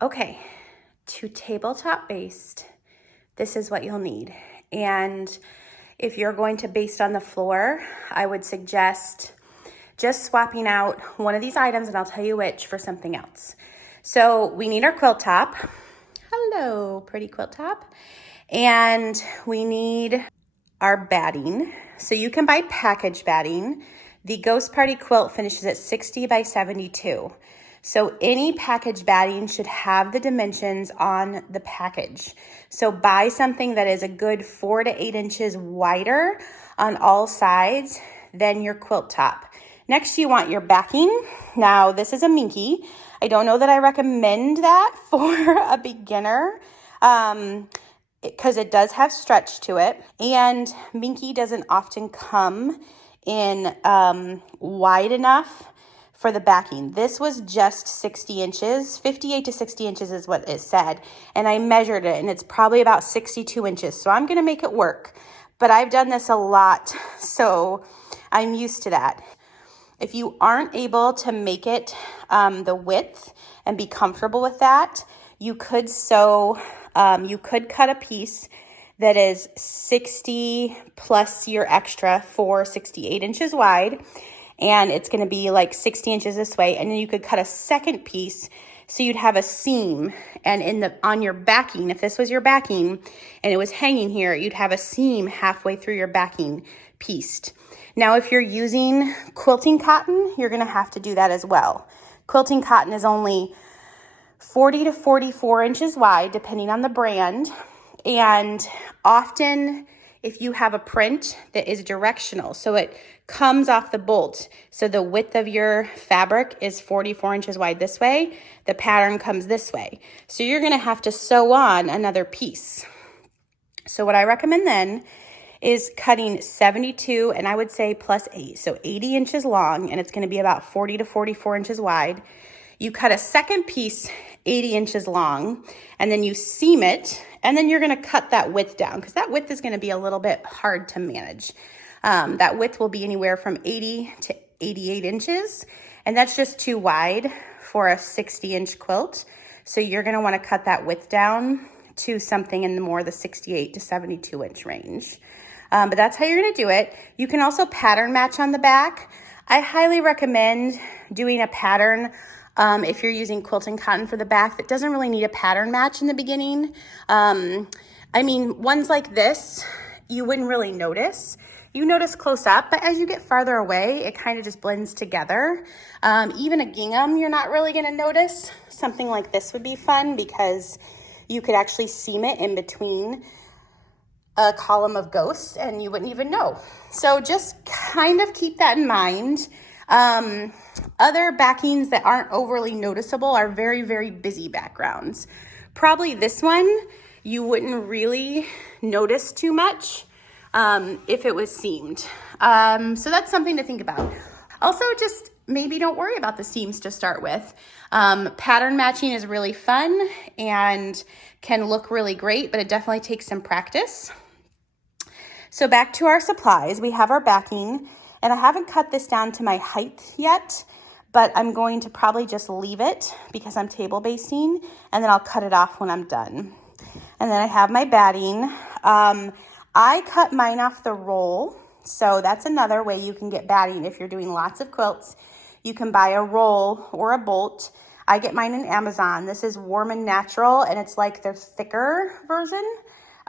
Okay, to tabletop baste, this is what you'll need. And if you're going to baste on the floor, I would suggest just swapping out one of these items, and I'll tell you which, for something else. So we need our quilt top. Hello, pretty quilt top. And we need our batting. So you can buy package batting. The Ghost Party quilt finishes at 60 by 72. So any package batting should have the dimensions on the package. So buy something that is a good 4 to 8 inches wider on all sides than your quilt top. Next, you want your backing. Now, this is a minky. I don't know that I recommend that for a beginner because it does have stretch to it. And minky doesn't often come in wide enough for the backing. This was just 60 inches, 58 to 60 inches is what it said. And I measured it and it's probably about 62 inches. So I'm gonna make it work. But I've done this a lot, so I'm used to that. If you aren't able to make it the width and be comfortable with that, you could sew, you could cut a piece that is 60 plus your extra for 68 inches wide. And it's going to be like 60 inches this way. And then you could cut a second piece so you'd have a seam. And on your backing, if this was your backing and it was hanging here, you'd have a seam halfway through your backing pieced. Now, if you're using quilting cotton, you're going to have to do that as well. Quilting cotton is only 40 to 44 inches wide, depending on the brand. And often, if you have a print that is directional, so it comes off the bolt, so the width of your fabric is 44 inches wide this way, the pattern comes this way. So you're going to have to sew on another piece. So what I recommend then is cutting 72, and I would say plus 8, so 80 inches long, and it's going to be about 40 to 44 inches wide. You cut a second piece 80 inches long, and then you seam it, and then you're going to cut that width down because that width is going to be a little bit hard to manage. That width will be anywhere from 80 to 88 inches, and that's just too wide for a 60-inch quilt. So you're going to want to cut that width down to something in the 68 to 72-inch range. But that's how you're going to do it. You can also pattern match on the back. I highly recommend doing a pattern if you're using quilting cotton for the back that doesn't really need a pattern match in the beginning. I mean, ones like this, you wouldn't really notice. You notice close up, but as you get farther away, it kind of just blends together. Even a gingham, you're not really gonna notice. Something like this would be fun because you could actually seam it in between a column of ghosts and you wouldn't even know. So just kind of keep that in mind. Other backings that aren't overly noticeable are very, very busy backgrounds. Probably this one, you wouldn't really notice too much if it was seamed. So that's something to think about. Also, just maybe don't worry about the seams to start with. Pattern matching is really fun and can look really great, but it definitely takes some practice. So back to our supplies, we have our backing, and I haven't cut this down to my height yet, but I'm going to probably just leave it because I'm table basting, and then I'll cut it off when I'm done. And then I have my batting. I cut mine off the roll, so that's another way you can get batting if you're doing lots of quilts. You can buy a roll or a bolt. I get mine in Amazon. This is Warm and Natural, and it's like their thicker version.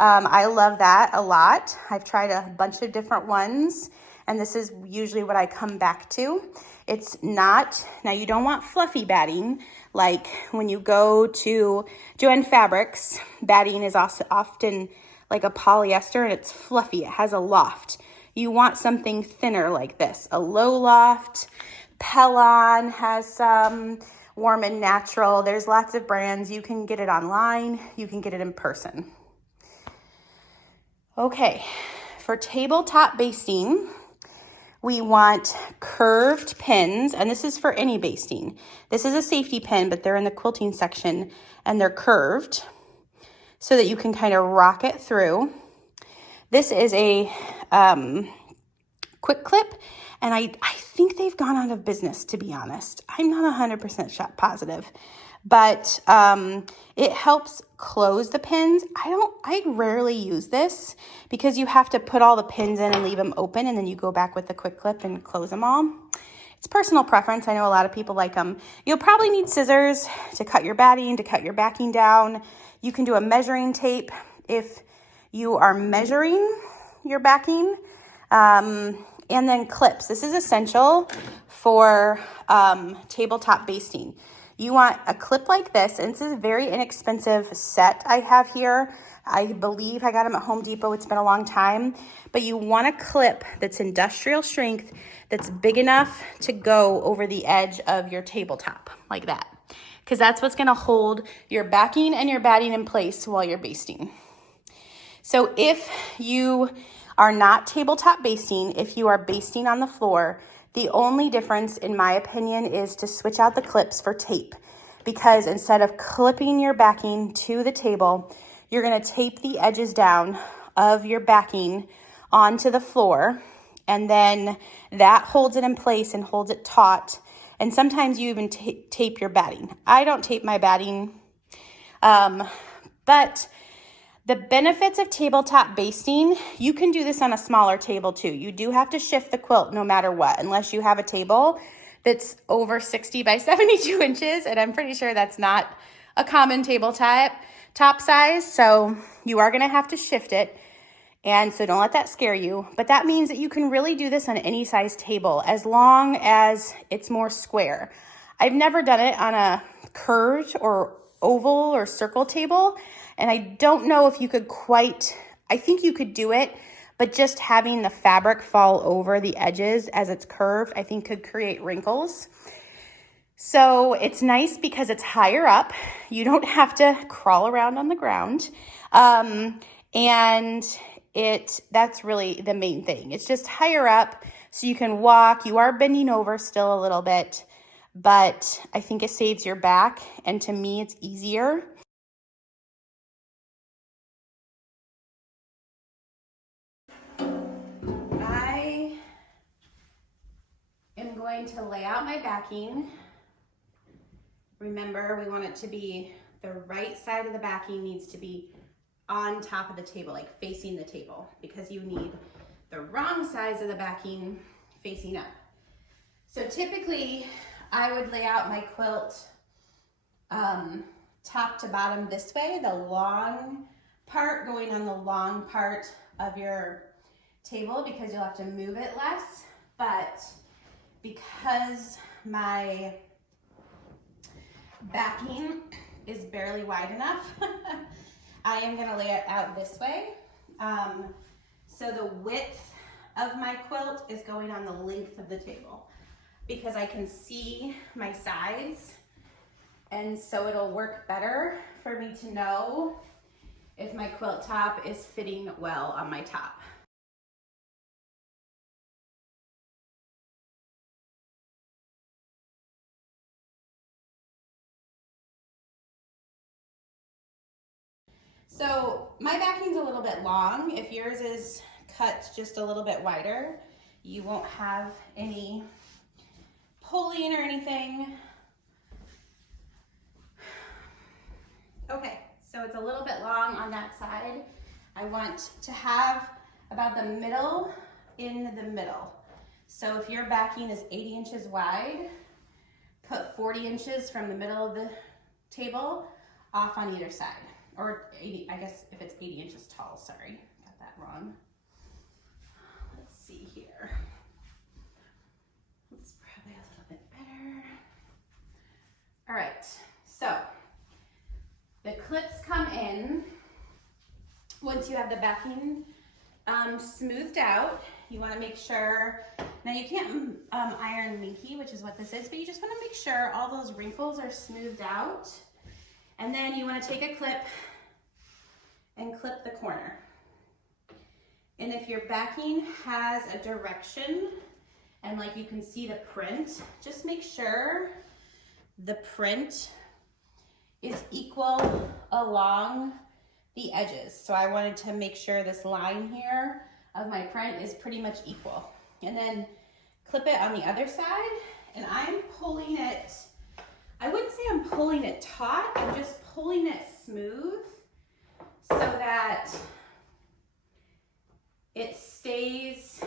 I love that a lot. I've tried a bunch of different ones, and this is usually what I come back to. It's not, now you don't want fluffy batting. Like when you go to Joann Fabrics, batting is also often like a polyester and it's fluffy. It has a loft. You want something thinner like this, a low loft. Pellon has some, Warm and Natural. There's lots of brands. You can get it online. You can get it in person. Okay, for tabletop basting, we want curved pins, and this is for any basting. This is a safety pin, but they're in the quilting section, and they're curved so that you can kind of rock it through. This is a quick clip, And I think they've gone out of business, to be honest. I'm not 100% positive, but it helps close the pins. I rarely use this because you have to put all the pins in and leave them open, and then you go back with the quick clip and close them all. It's personal preference. I know a lot of people like them. You'll probably need scissors to cut your batting, to cut your backing down. You can do a measuring tape if you are measuring your backing. And then clips. This is essential for tabletop basting. You want a clip like this, and this is a very inexpensive set I have here. I believe I got them at Home Depot. It's been a long time. But you want a clip that's industrial strength, that's big enough to go over the edge of your tabletop, like that. Because that's what's gonna hold your backing and your batting in place while you're basting. So if you are not tabletop basting, if you are basting on the floor, the only difference, in my opinion, is to switch out the clips for tape. Because instead of clipping your backing to the table, you're gonna tape the edges down of your backing onto the floor, and then that holds it in place and holds it taut. And sometimes you even tape your batting. I don't tape my batting, but the benefits of tabletop basting, you can do this on a smaller table too. You do have to shift the quilt no matter what, unless you have a table that's over 60 by 72 inches, and I'm pretty sure that's not a common tabletop size, so you are gonna have to shift it, and so don't let that scare you. But that means that you can really do this on any size table as long as it's more square. I've never done it on a curved or oval or circle table, and I don't know if you could quite, I think you could do it, but just having the fabric fall over the edges as it's curved, I think could create wrinkles. So it's nice because it's higher up. You don't have to crawl around on the ground. And that's really the main thing. It's just higher up so you can walk. You are bending over still a little bit, but I think it saves your back, and to me it's easier. I am going to lay out my backing. Remember, we want it to be, the right side of the backing needs to be on top of the table, like facing the table, because you need the wrong sides of the backing facing up. So typically I would lay out my quilt top to bottom this way, the long part going on the long part of your table, because you'll have to move it less. But because my backing is barely wide enough, I am gonna lay it out this way. So the width of my quilt is going on the length of the table, because I can see my sides, and so it'll work better for me to know if my quilt top is fitting well on my top. So my backing's a little bit long. If yours is cut just a little bit wider, you won't have any pulling or anything. Okay, so it's a little bit long on that side. I want to have about the middle in the middle. So if your backing is 80 inches wide, put 40 inches from the middle of the table off on either side. Or 80, I guess if it's 80 inches tall, sorry, got that wrong. Let's see here. It's probably a little bit better. All right, so the clips come in once you have the backing smoothed out. You want to make sure, now you can't iron minky, which is what this is, but you just want to make sure all those wrinkles are smoothed out. And then you want to take a clip and clip the corner. And if your backing has a direction, and like you can see the print, just make sure the print is equal along the edges. So I wanted to make sure this line here of my print is pretty much equal. And then clip it on the other side, and I'm pulling it, I wouldn't say I'm pulling it taut, I'm just pulling it smooth so that it stays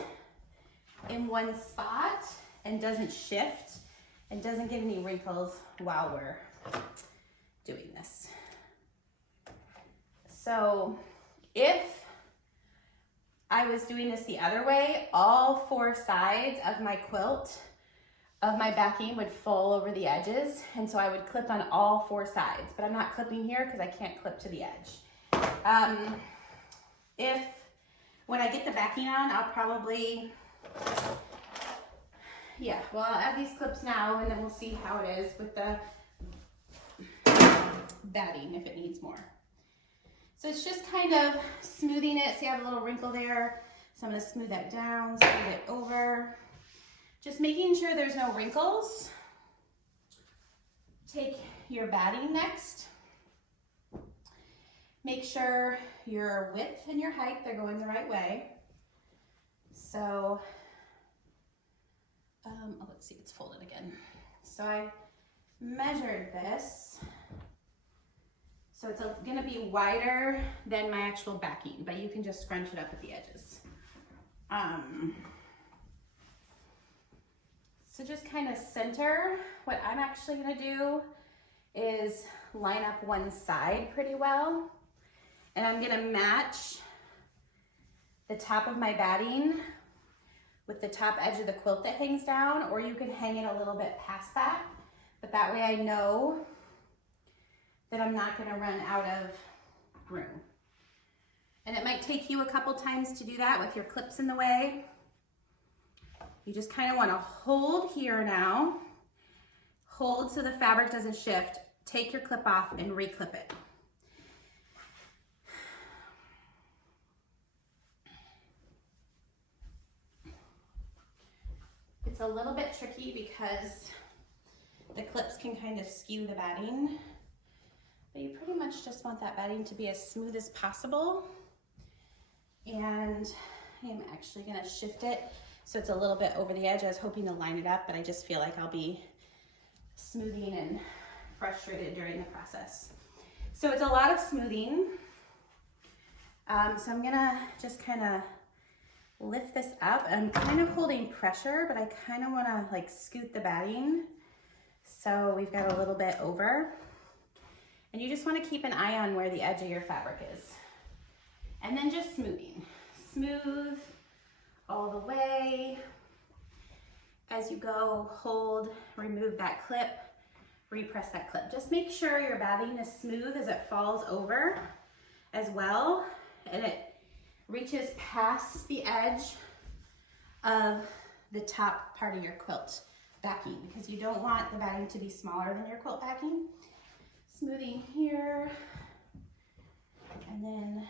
in one spot and doesn't shift and doesn't get any wrinkles while we're doing this. So if I was doing this the other way, all four sides of my quilt, of my backing would fall over the edges, and so I would clip on all four sides, but I'm not clipping here because I can't clip to the edge. When I get the backing on, I'll probably, I'll add these clips now, and then we'll see how it is with the batting if it needs more. So it's just kind of smoothing it. See, I have a little wrinkle there. So I'm gonna smooth that down, smooth it over. Just making sure there's no wrinkles. Take your batting next. Make sure your width and your height, they're going the right way. So, let's see, it's folded again. So I measured this. So it's gonna be wider than my actual backing, but you can just scrunch it up at the edges. So just kind of center. What I'm actually gonna do is line up one side pretty well. And I'm gonna match the top of my batting with the top edge of the quilt that hangs down, or you can hang it a little bit past that. But that way I know that I'm not gonna run out of room. And it might take you a couple times to do that with your clips in the way. You just kind of want to hold here now. Hold so the fabric doesn't shift. Take your clip off and re-clip it. It's a little bit tricky because the clips can kind of skew the batting, but you pretty much just want that batting to be as smooth as possible. And I am actually gonna shift it so it's a little bit over the edge. I was hoping to line it up, but I just feel like I'll be smoothing and frustrated during the process. So it's a lot of smoothing. So I'm gonna just kind of lift this up. I'm kind of holding pressure, but I kind of wanna like scoot the batting. So we've got a little bit over. And you just wanna keep an eye on where the edge of your fabric is. And then just smoothing. Smooth all the way. As you go, hold, remove that clip, repress that clip. Just make sure your batting is smooth as it falls over as well, and it reaches past the edge of the top part of your quilt backing, because you don't want the batting to be smaller than your quilt backing. Smoothing here, and then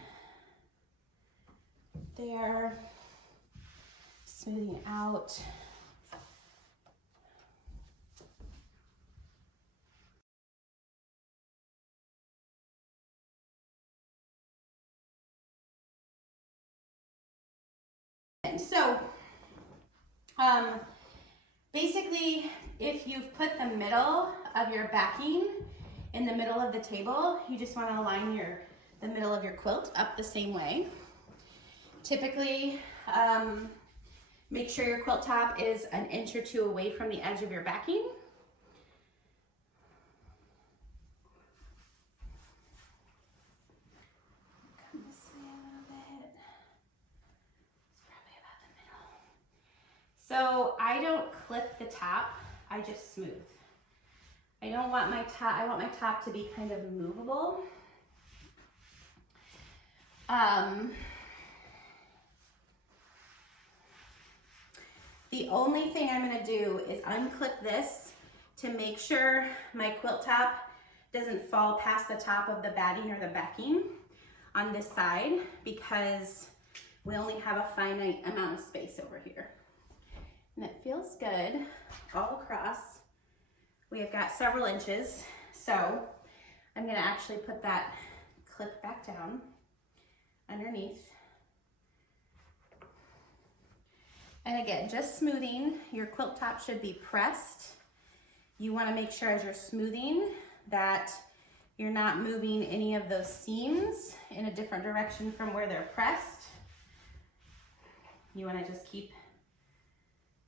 there, smoothing out. So, basically, if you've put the middle of your backing in the middle of the table, you just want to align the middle of your quilt up the same way. Typically, make sure your quilt top is an inch or two away from the edge of your backing. Come this way a little bit. It's probably about the middle. So I don't clip the top, I just smooth. I don't want my top, I want my top to be kind of movable. The only thing I'm gonna do is unclip this to make sure my quilt top doesn't fall past the top of the batting or the backing on this side, because we only have a finite amount of space over here. And it feels good all across. We have got several inches, so I'm gonna actually put that clip back down underneath. And again, just smoothing. Your quilt top should be pressed. You want to make sure as you're smoothing that you're not moving any of those seams in a different direction from where they're pressed. You want to just keep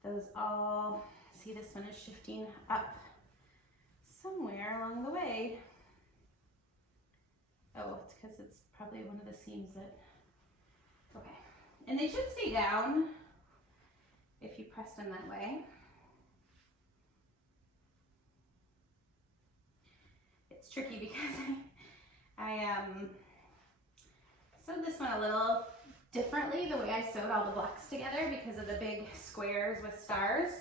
those all, see this one is shifting up somewhere along the way. Oh, it's because it's probably one of the seams that, okay. And they should stay down if you press them that way. It's tricky because I sewed this one a little differently the way I sewed all the blocks together because of the big squares with stars.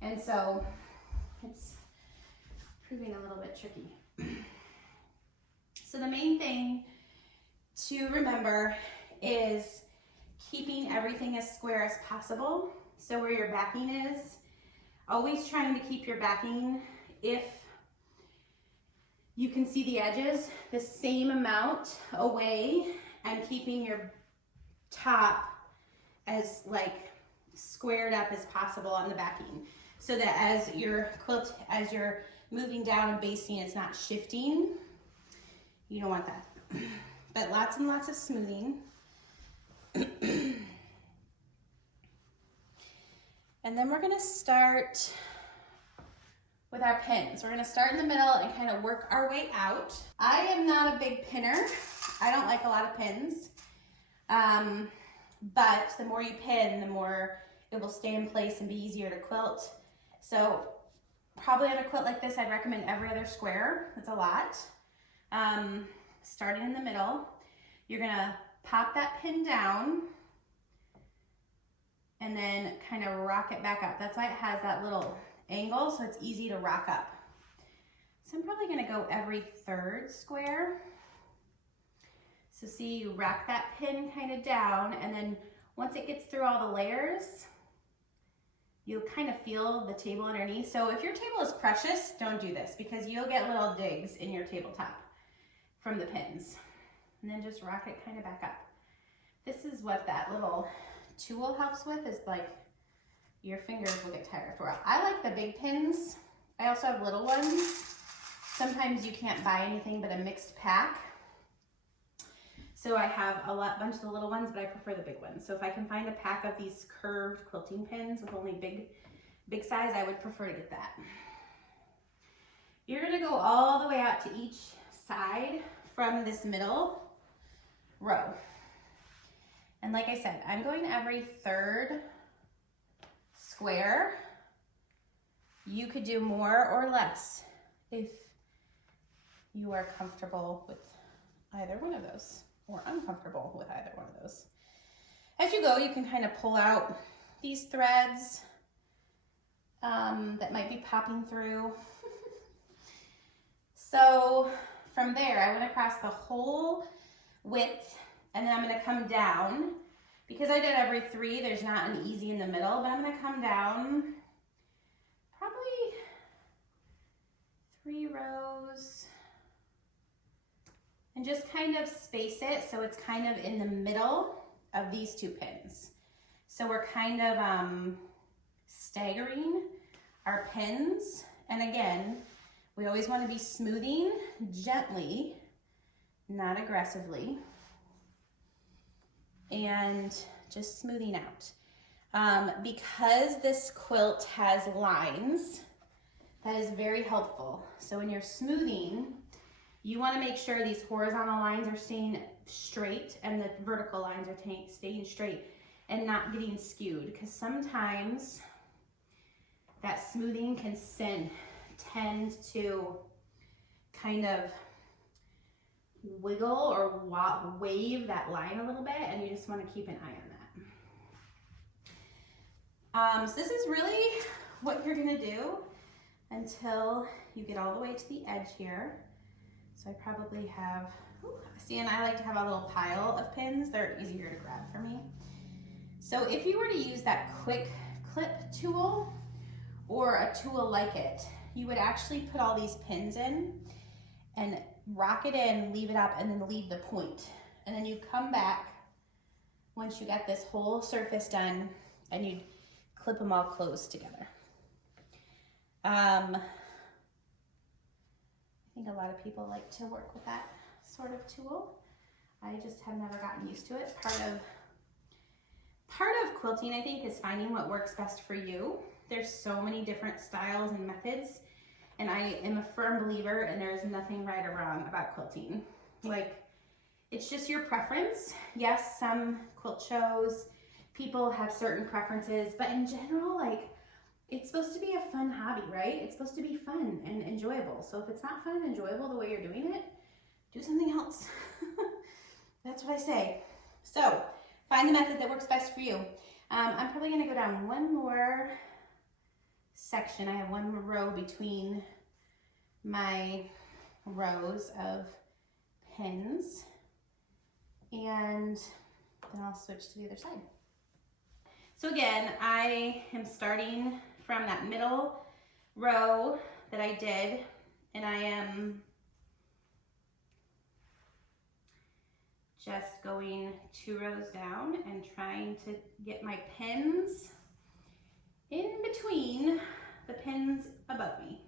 And so it's proving a little bit tricky. So the main thing to remember is keeping everything as square as possible. So where your backing is, always trying to keep your backing, if you can see the edges, the same amount away, and keeping your top as like squared up as possible on the backing, so that as your quilt, as you're moving down and basting, it's not shifting. You don't want that. But lots and lots of smoothing. And then we're gonna start with our pins. We're gonna start in the middle and kind of work our way out. I am not a big pinner. I don't like a lot of pins. But the more you pin, the more it will stay in place and be easier to quilt. So probably on a quilt like this, I'd recommend every other square. That's a lot. Starting in the middle, you're gonna pop that pin down and then kind of rock it back up. That's why it has that little angle, so it's easy to rock up. So I'm probably gonna go every third square. So see, you rock that pin kind of down, and then once it gets through all the layers, you'll kind of feel the table underneath. So if your table is precious, don't do this because you'll get little digs in your tabletop from the pins. And then just rock it kind of back up. This is what that little tool helps with, is like your fingers will get tired for a while. I like the big pins. I also have little ones. Sometimes you can't buy anything but a mixed pack. So I have a bunch of the little ones, but I prefer the big ones. So if I can find a pack of these curved quilting pins with only big size, I would prefer to get that. You're gonna go all the way out to each side from this middle row. And like I said, I'm going every third square. You could do more or less if you are comfortable with either one of those, or uncomfortable with either one of those. As you go, you can kind of pull out these threads that might be popping through. So from there, I went across the whole width, and then I'm gonna come down. Because I did every three, there's not an easy in the middle, but I'm gonna come down probably 3 rows and just kind of space it so it's kind of in the middle of these 2 pins. So we're kind of staggering our pins. And again, we always want to be smoothing gently, not aggressively, and just smoothing out. Because this quilt has lines, that is very helpful. So when you're smoothing, you want to make sure these horizontal lines are staying straight and the vertical lines are staying straight and not getting skewed, because sometimes that smoothing can tend to kind of wiggle or wave that line a little bit, and you just want to keep an eye on that. So this is really what you're going to do until you get all the way to the edge here. So I probably have, see, and I like to have a little pile of pins. They're easier to grab for me. So if you were to use that quick clip tool or a tool like it, you would actually put all these pins in and rock it in, leave it up, and then leave the point. And then you come back once you get this whole surface done and you'd clip them all closed together. I think a lot of people like to work with that sort of tool. I just have never gotten used to it. Part of quilting, I think, is finding what works best for you. There's so many different styles and methods, and I am a firm believer, and there's nothing right or wrong about quilting. Like, it's just your preference. Yes, some quilt shows, people have certain preferences, but in general, like, it's supposed to be a fun hobby, right? It's supposed to be fun and enjoyable. So if it's not fun and enjoyable the way you're doing it, do something else. That's what I say. So find the method that works best for you. I'm probably gonna go down one more section. I have one more row between my rows of pins, and then I'll switch to the other side. So again, I am starting from that middle row that I did, and I am just going 2 rows down and trying to get my pins in between the pins above me.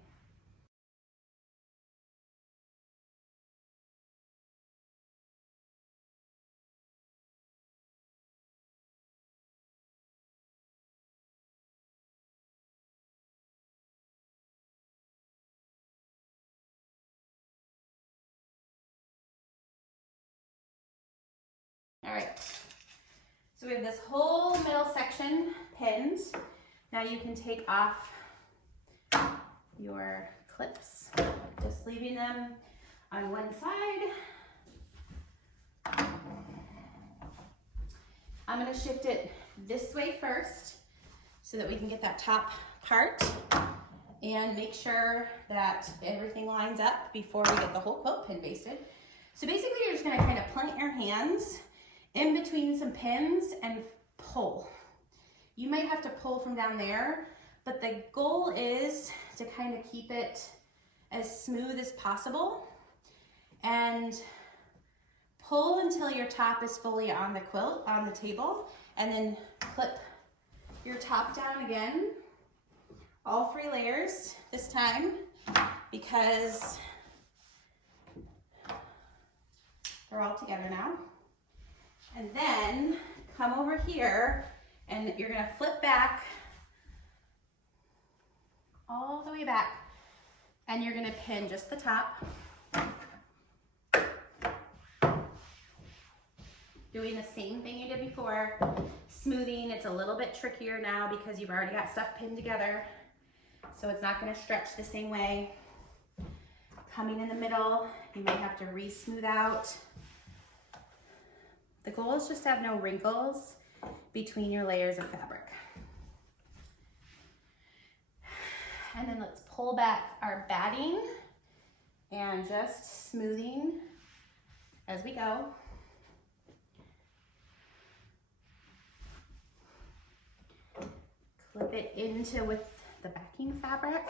All right, so we have this whole middle section pinned. Now you can take off your clips, just leaving them on one side. I'm gonna shift it this way first so that we can get that top part and make sure that everything lines up before we get the whole quilt pin basted. So basically you're just gonna kind of plant your hands in between some pins and pull. You might have to pull from down there, but the goal is to kind of keep it as smooth as possible and pull until your top is fully on the quilt, on the table, and then clip your top down again, all 3 layers this time, because they're all together now. And then come over here and you're gonna flip back all the way back, and you're gonna pin just the top. Doing the same thing you did before, smoothing. It's a little bit trickier now because you've already got stuff pinned together, so it's not gonna stretch the same way. Coming in the middle, you might have to re-smooth out. The goal is just to have no wrinkles between your layers of fabric. And then let's pull back our batting and just smoothing as we go. Clip it into with the backing fabric,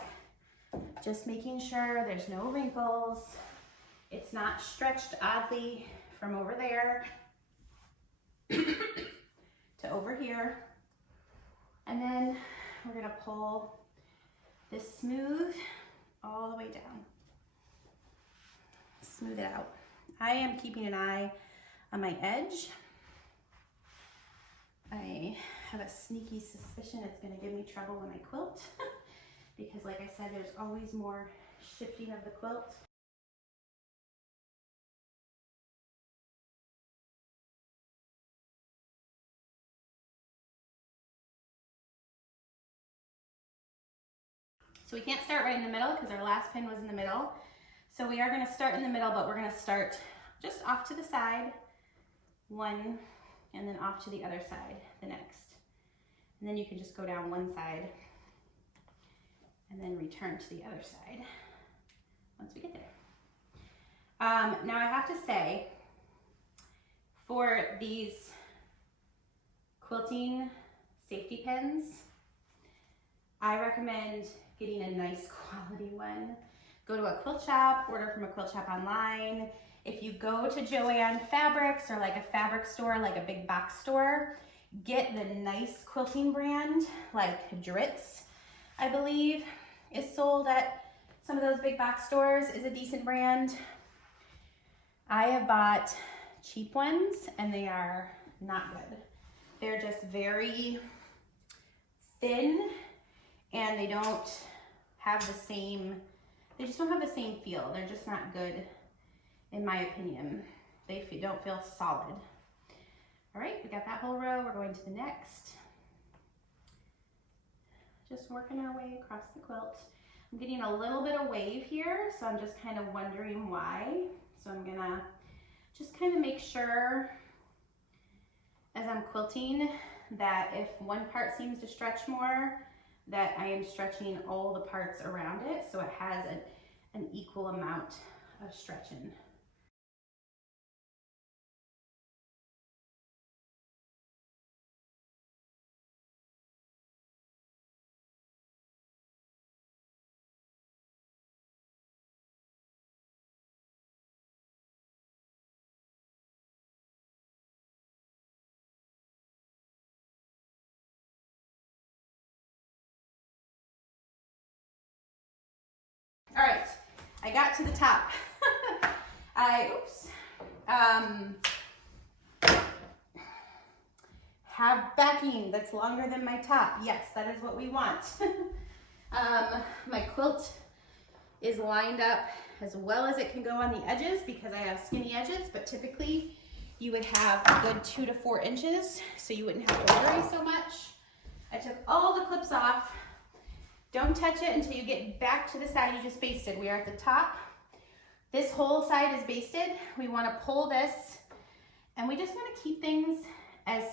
just making sure there's no wrinkles. It's not stretched oddly from over there to over here. And then we're gonna pull this smooth all the way down. Smooth it out. I am keeping an eye on my edge. I have a sneaky suspicion it's gonna give me trouble when I quilt because like I said, there's always more shifting of the quilt. So we can't start right in the middle because our last pin was in the middle. So we are gonna start in the middle, but we're gonna start just off to the side, one, and then off to the other side, the next. And then you can just go down one side and then return to the other side once we get there. Now I have to say, for these quilting safety pins, I recommend getting a nice quality one. Go to a quilt shop, order from a quilt shop online. If you go to Joann Fabrics or like a fabric store, like a big box store, get the nice quilting brand, like Dritz, I believe, is sold at some of those big box stores, is a decent brand. I have bought cheap ones and they are not good. They're just very thin and they don't have the same, they just don't have the same feel. They're just not good in my opinion. They don't feel solid. All right, we got that whole row. We're going to the next. Just working our way across the quilt. I'm getting a little bit of wave here, so I'm just kind of wondering why. So I'm gonna just kind of make sure as I'm quilting that if one part seems to stretch more, that I am stretching all the parts around it so it has an equal amount of stretching. All right, I got to the top. Have backing that's longer than my top. Yes, that is what we want. My quilt is lined up as well as it can go on the edges because I have skinny edges, but typically you would have a good 2 to 4 inches, so you wouldn't have to worry so much. I took all the clips off. Don't touch it until you get back to the side you just basted. We are at the top. This whole side is basted. We want to pull this, and we just want to keep things as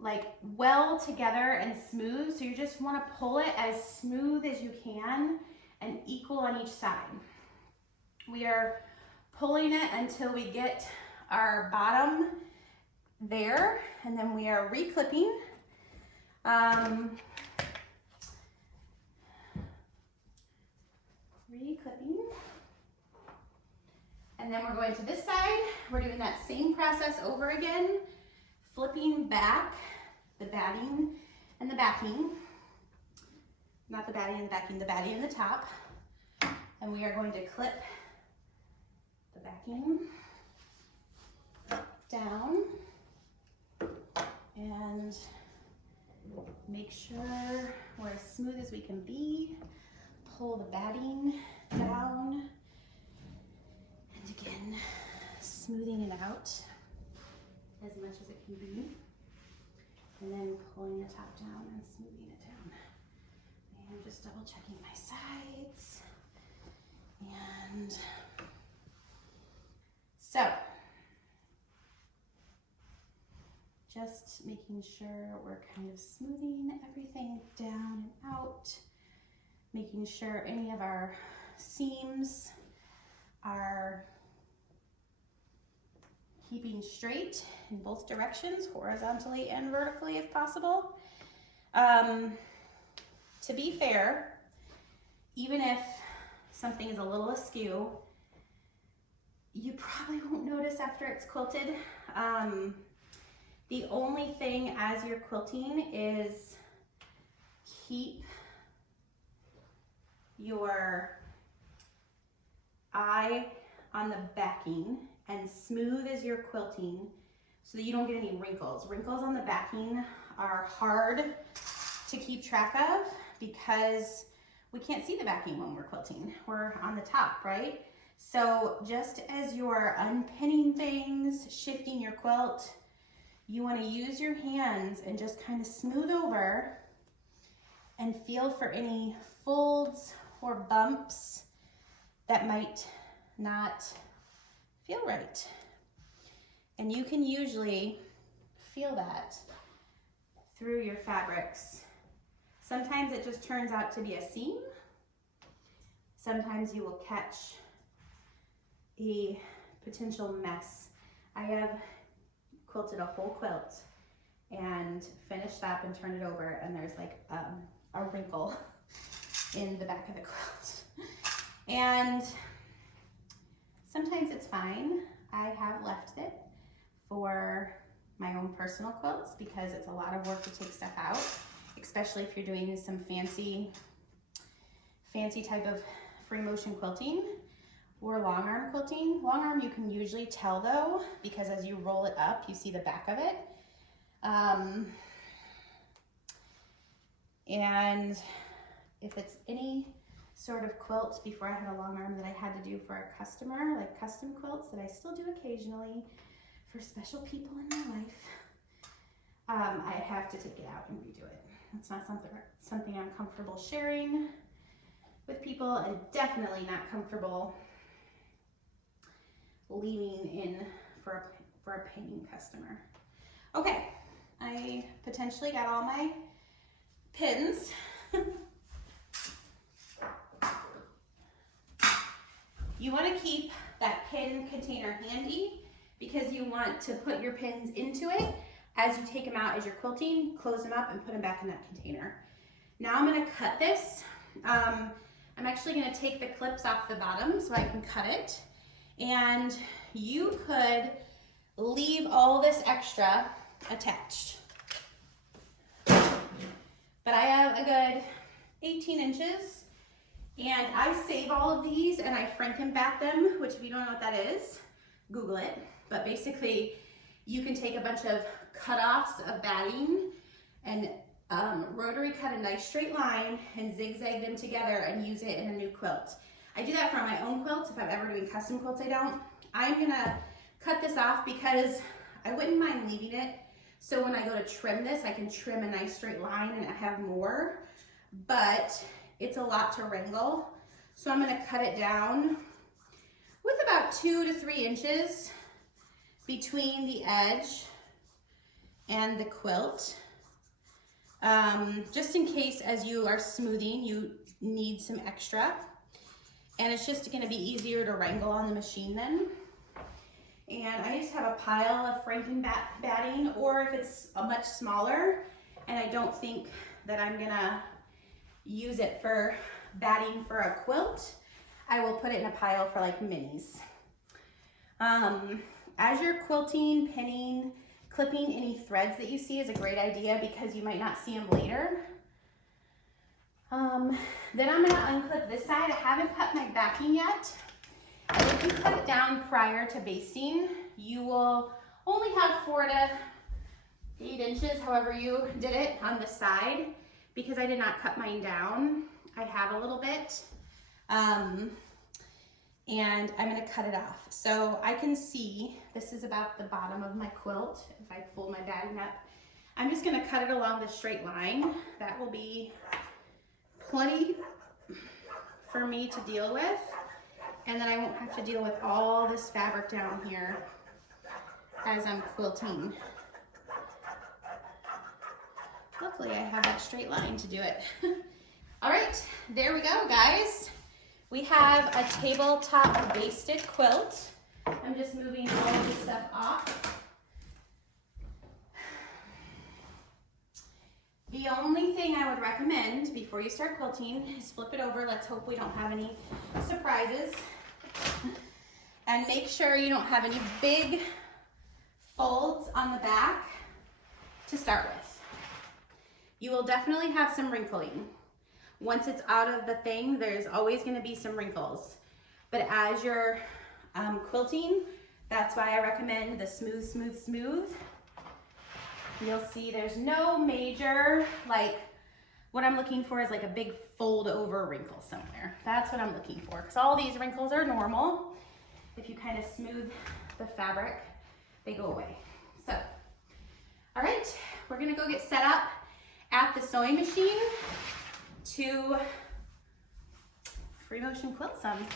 like well together and smooth. So you just want to pull it as smooth as you can and equal on each side. We are pulling it until we get our bottom there, and then we are re-clipping. Re-clipping. And then we're going to this side. We're doing that same process over again, flipping back the batting and the backing. Not the batting and the backing, the batting and the top. And we are going to clip the backing down and make sure we're as smooth as we can be. Pull the batting down, and again, smoothing it out as much as it can be, and then pulling the top down and smoothing it down. And I'm just double checking my sides. And so, just making sure we're kind of smoothing everything down and out, making sure any of our seams are keeping straight in both directions, horizontally and vertically if possible. To be fair, even if something is a little askew, you probably won't notice after it's quilted. The only thing as you're quilting is keep your eye on the backing and smooth as you're quilting so that you don't get any wrinkles. Wrinkles on the backing are hard to keep track of because we can't see the backing when we're quilting. We're on the top, right? So just as you're unpinning things, shifting your quilt, you want to use your hands and just kind of smooth over and feel for any folds or bumps that might not feel right. And you can usually feel that through your fabrics. Sometimes it just turns out to be a seam. Sometimes you will catch a potential mess. I have quilted a whole quilt and finished up and turned it over, and there's like a wrinkle in the back of the quilt. And sometimes it's fine. I have left it for my own personal quilts because it's a lot of work to take stuff out, especially if you're doing some fancy type of free motion quilting or long arm quilting. Long arm you can usually tell though, because as you roll it up, you see the back of it. And if it's any sort of quilt before I had a long arm that I had to do for a customer, like custom quilts that I still do occasionally for special people in my life, I have to take it out and redo it. It's not something I'm comfortable sharing with people, and definitely not comfortable leaving in for a paying customer. Okay, I potentially got all my pins. You want to keep that pin container handy because you want to put your pins into it as you take them out as you're quilting, close them up and put them back in that container. Now I'm going to cut this. I'm actually going to take the clips off the bottom so I can cut it. And you could leave all this extra attached. But I have a good 18 inches. And I save all of these and I Frankenbat them, which if you don't know what that is, Google it. But basically, you can take a bunch of cutoffs of batting and rotary cut a nice straight line and zigzag them together and use it in a new quilt. I do that for my own quilts. If I'm ever doing custom quilts, I don't. I'm gonna cut this off because I wouldn't mind leaving it. So when I go to trim this, I can trim a nice straight line and I have more, but it's a lot to wrangle. So I'm gonna cut it down with about 2 to 3 inches between the edge and the quilt. Just in case as you are smoothing, you need some extra. And it's just gonna be easier to wrangle on the machine then. And I just have a pile of batting, or if it's a much smaller and I don't think that I'm gonna use it for batting for a quilt, I will put it in a pile for like minis. As you're quilting, pinning, clipping any threads that you see is a great idea because you might not see them later. Then I'm gonna unclip this side. I haven't cut my backing yet. And if you cut it down prior to basting, you will only have 4 to 8 inches, however you did it, on the side. Because I did not cut mine down, I have a little bit. And I'm gonna cut it off. So I can see, this is about the bottom of my quilt, if I fold my batting up. I'm just gonna cut it along the straight line. That will be plenty for me to deal with. And then I won't have to deal with all this fabric down here as I'm quilting. Luckily I have that straight line to do it. All right, there we go, guys. We have a tabletop basted quilt. I'm just moving all of this stuff off. The only thing I would recommend before you start quilting is flip it over. Let's hope we don't have any surprises. And make sure you don't have any big folds on the back to start with. You will definitely have some wrinkling. Once it's out of the thing, there's always going to be some wrinkles. But as you're quilting, that's why I recommend the smooth, smooth, smooth. You'll see there's no major, like, what I'm looking for is like a big fold over wrinkle somewhere. That's what I'm looking for, because all these wrinkles are normal. If you kind of smooth the fabric, they go away. So, all right, we're gonna go get set up at the sewing machine to free motion quilt some.